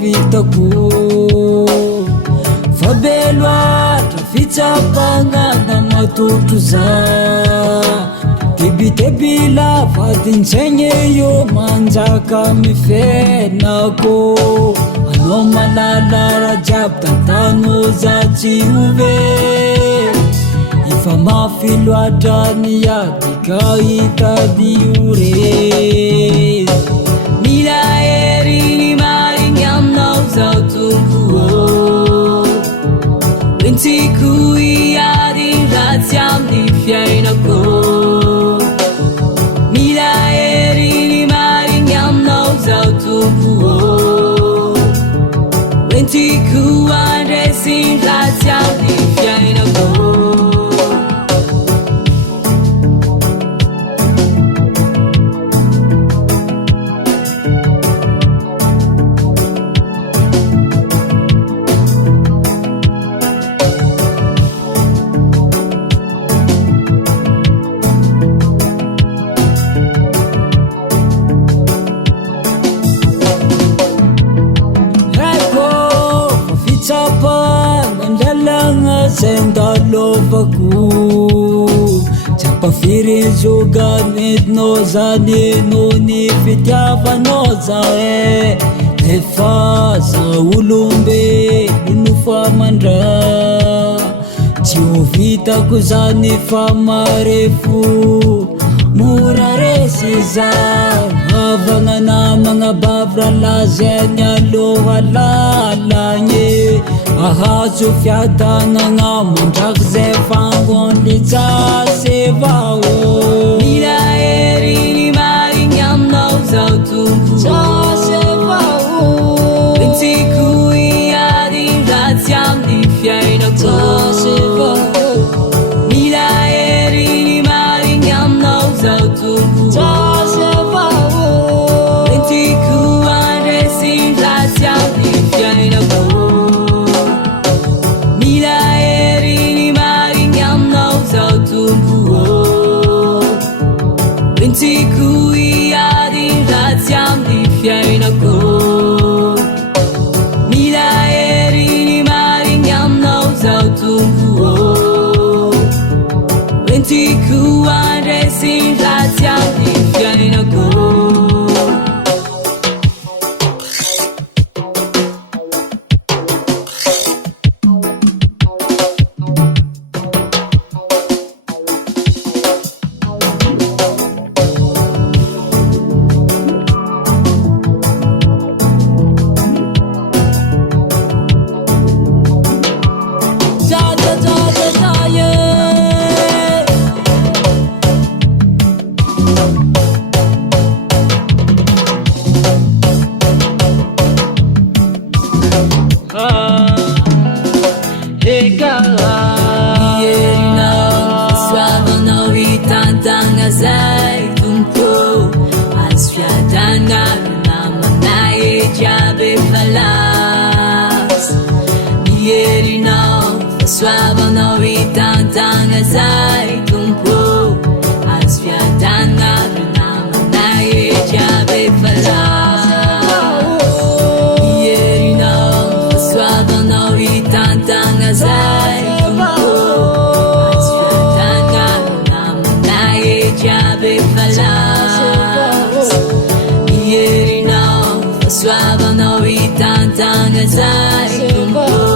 vitako fa be loatra fitsapagna namatotro za tebitebila fadintsegny io manjaka mifenako anao malala raha jiaby tantano za tsy ove efa mafy loatra niady ka hitadio rezy mila hery ny marigny aminao zao tompo entsiko hiady ratsy amin'ny fiainako mila hery ny marigny aminao zao tompo entsiko andresigny ratsy amin'ny fiainako sendalovako tsapafiry zoganetnao zany no ny fitiavanao zao efa za olombelogno fa mandra tsy ho vitako zany fa marefo mora resy za havagna namagna bavra lazainy aloha lalagny ahazo fiadanagna mandraky zay fangonly tsasevao mila hery ny marigny aminao zao tompo tsasevao entsiko hiady ratsy amin'ny fiainako tsasevao mila hery ny marigny aminao zao tompo tsasevao entsiko andresigny ratsy amin'ny fiainako entsiko hiady ratsy amin'ny fiainako mila hery ny marigny aminao zao tompo entsiko andresigny ratsy amin'ny fiainako zay tompo azo fiadana namanay jiaby falas mierinao fasoavanao hitantagna zay tompo azo fiadana namanay jiaby falas mierinao fasoavanao hitantagna zay tompo azo fiadana namanay jiaby falas mierinao fasoavanao hitantagna zay tompo